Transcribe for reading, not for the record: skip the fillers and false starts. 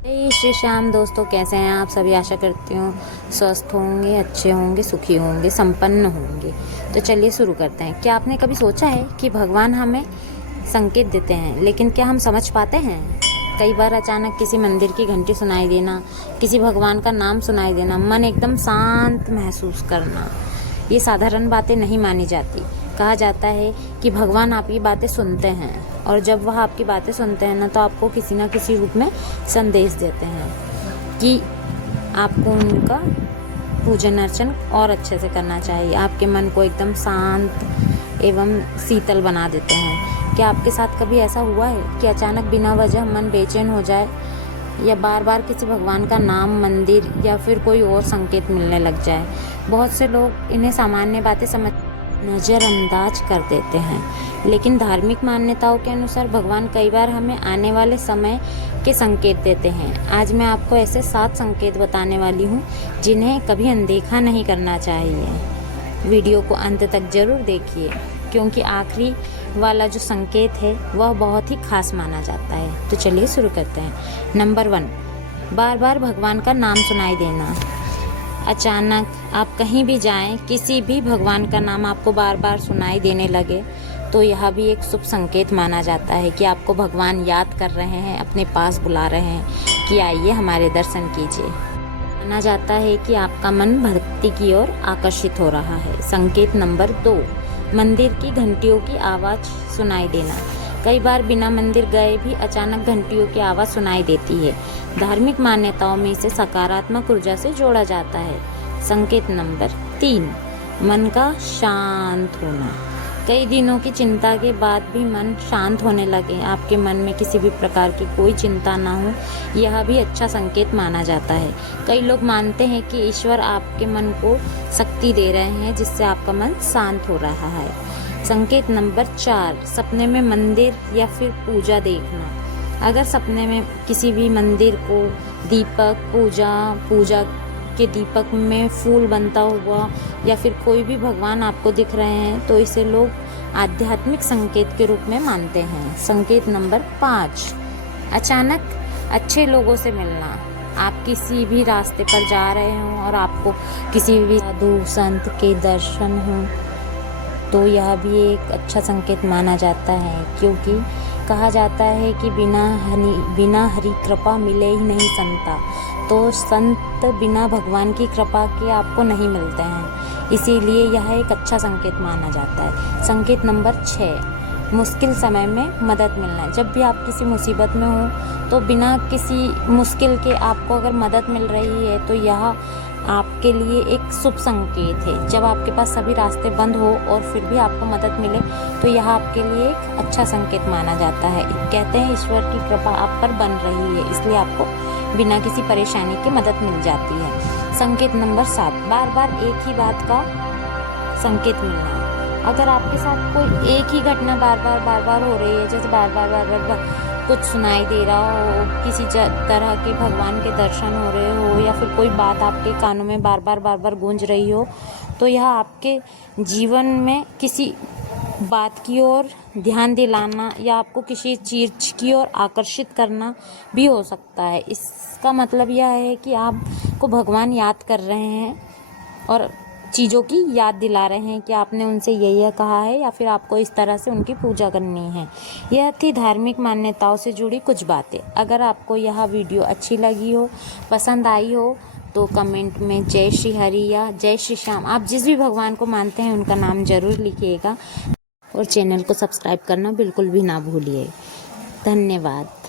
जय श्री श्याम दोस्तों, कैसे हैं आप सभी। आशा करती हूँ स्वस्थ होंगे, अच्छे होंगे, सुखी होंगे, संपन्न होंगे। तो चलिए शुरू करते हैं। क्या आपने कभी सोचा है कि भगवान हमें संकेत देते हैं, लेकिन क्या हम समझ पाते हैं? कई बार अचानक किसी मंदिर की घंटी सुनाई देना, किसी भगवान का नाम सुनाई देना, मन एकदम शांत महसूस करना, ये साधारण बातें नहीं मानी जाती। कहा जाता है कि भगवान आपकी बातें सुनते हैं, और जब वह आपकी बातें सुनते हैं ना, तो आपको किसी न किसी रूप में संदेश देते हैं कि आपको उनका पूजन अर्चन और अच्छे से करना चाहिए। आपके मन को एकदम शांत एवं शीतल बना देते हैं। क्या आपके साथ कभी ऐसा हुआ है कि अचानक बिना वजह मन बेचैन हो जाए, या बार बार किसी भगवान का नाम, मंदिर या फिर कोई और संकेत मिलने लग जाए? बहुत से लोग इन्हें सामान्य बातें समझ नज़रअंदाज कर देते हैं, लेकिन धार्मिक मान्यताओं के अनुसार भगवान कई बार हमें आने वाले समय के संकेत देते हैं। आज मैं आपको ऐसे 7 संकेत बताने वाली हूँ जिन्हें कभी अनदेखा नहीं करना चाहिए। वीडियो को अंत तक जरूर देखिए, क्योंकि आखिरी वाला जो संकेत है वह बहुत ही खास माना जाता है। तो चलिए शुरू करते हैं। नंबर 1, बार बार भगवान का नाम सुनाई देना। अचानक आप कहीं भी जाएं, किसी भी भगवान का नाम आपको बार बार सुनाई देने लगे, तो यह भी एक शुभ संकेत माना जाता है कि आपको भगवान याद कर रहे हैं, अपने पास बुला रहे हैं कि आइए हमारे दर्शन कीजिए। माना जाता है कि आपका मन भक्ति की ओर आकर्षित हो रहा है। संकेत नंबर 2, मंदिर की घंटियों की आवाज़ सुनाई देना। कई बार बिना मंदिर गए भी अचानक घंटियों की आवाज़ सुनाई देती है। धार्मिक मान्यताओं में इसे सकारात्मक ऊर्जा से जोड़ा जाता है। संकेत नंबर 3, मन का शांत होना। कई दिनों की चिंता के बाद भी मन शांत होने लगे, आपके मन में किसी भी प्रकार की कोई चिंता ना हो, यह भी अच्छा संकेत माना जाता है। कई लोग मानते हैं कि ईश्वर आपके मन को शक्ति दे रहे हैं, जिससे आपका मन शांत हो रहा है। संकेत नंबर 4, सपने में मंदिर या फिर पूजा देखना। अगर सपने में किसी भी मंदिर को दीपक पूजा के दीपक में फूल बनता हुआ या फिर कोई भी भगवान आपको दिख रहे हैं, तो इसे लोग आध्यात्मिक संकेत के रूप में मानते हैं। संकेत नंबर 5, अचानक अच्छे लोगों से मिलना। आप किसी भी रास्ते पर जा रहे हों और आपको किसी भी साधु संत के दर्शन हों, तो यह भी एक अच्छा संकेत माना जाता है, क्योंकि कहा जाता है कि बिना हरि कृपा मिले ही नहीं संता। तो संत बिना भगवान की कृपा के आपको नहीं मिलते हैं, इसीलिए यह एक अच्छा संकेत माना जाता है। संकेत नंबर 6, मुश्किल समय में मदद मिलना। जब भी आप किसी मुसीबत में हो, तो बिना किसी मुश्किल के आपको अगर मदद मिल रही है, तो यह आपके लिए एक शुभ संकेत है। जब आपके पास सभी रास्ते बंद हो और फिर भी आपको मदद मिले, तो यह आपके लिए एक अच्छा संकेत माना जाता है। कहते हैं ईश्वर की कृपा आप पर बन रही है, इसलिए आपको बिना किसी परेशानी के मदद मिल जाती है। संकेत नंबर 7, बार बार एक ही बात का संकेत मिलना। अगर आपके साथ कोई एक ही घटना बार बार हो रही है, जैसे बार बार कुछ सुनाई दे रहा हो, किसी तरह के भगवान के दर्शन हो रहे हो, या फिर कोई बात आपके कानों में बार बार गूंज रही हो, तो यह आपके जीवन में किसी बात की ओर ध्यान दिलाना या आपको किसी चीज़ की ओर आकर्षित करना भी हो सकता है। इसका मतलब यह है कि आपको भगवान याद कर रहे हैं और चीज़ों की याद दिला रहे हैं कि आपने उनसे यह कहा है, या फिर आपको इस तरह से उनकी पूजा करनी है। यह थी धार्मिक मान्यताओं से जुड़ी कुछ बातें। अगर आपको यह वीडियो अच्छी लगी हो, पसंद आई हो, तो कमेंट में जय श्री हरि या जय श्री श्याम, आप जिस भी भगवान को मानते हैं उनका नाम जरूर लिखिएगा, और चैनल को सब्सक्राइब करना बिल्कुल भी ना भूलिए। धन्यवाद।